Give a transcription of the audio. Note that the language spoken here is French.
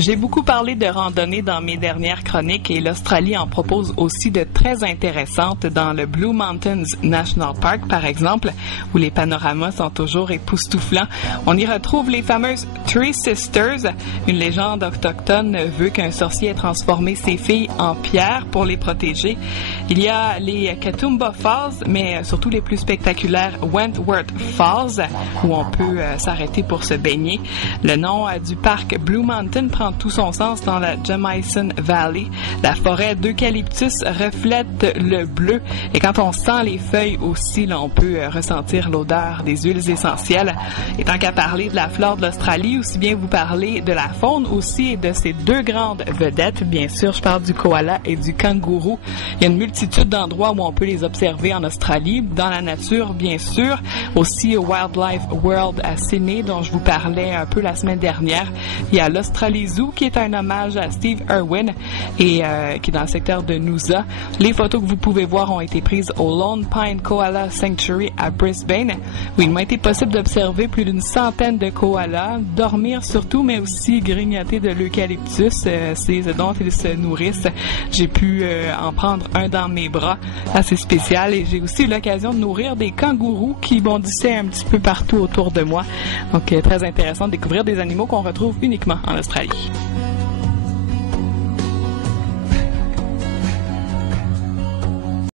J'ai beaucoup parlé de randonnée dans mes dernières chroniques et l'Australie en propose aussi de très intéressantes dans le Blue Mountains National Park, par exemple, où les panoramas sont toujours époustouflants. On y retrouve les fameuses Three Sisters. Une légende autochtone veut qu'un sorcier ait transformé ses filles en pierre pour les protéger. Il y a les Katoomba Falls, mais surtout les plus spectaculaires Wentworth Falls, où on peut s'arrêter pour se baigner. Le nom du parc Blue Mountain prend tout son sens dans la Jamison Valley. La forêt d'eucalyptus reflète le bleu et quand on sent les feuilles aussi, là, on peut ressentir l'odeur des huiles essentielles. Et tant qu'à parler de la flore de l'Australie, aussi bien vous parler de la faune aussi et de ces deux grandes vedettes. Bien sûr, je parle du koala et du kangourou. Il y a une multitude d'endroits où on peut les observer en Australie, dans la nature, bien sûr. Aussi au Wildlife World à Sydney, dont je vous parlais un peu la semaine dernière. Il y a l'Australie Zoo, qui est un hommage à Steve Irwin et qui est dans le secteur de Noosa. Les photos que vous pouvez voir ont été prises au Lone Pine Koala Sanctuary à Brisbane, où il m'a été possible d'observer plus d'une centaine de koalas, dormir surtout, mais aussi grignoter de l'eucalyptus. C'est ce dont ils se nourrissent. J'ai pu en prendre un dans mes bras, assez spécial, et j'ai aussi eu l'occasion de nourrir des kangourous qui bondissaient un petit peu partout autour de moi. Donc, très intéressant de découvrir des animaux qu'on retrouve uniquement en Australie.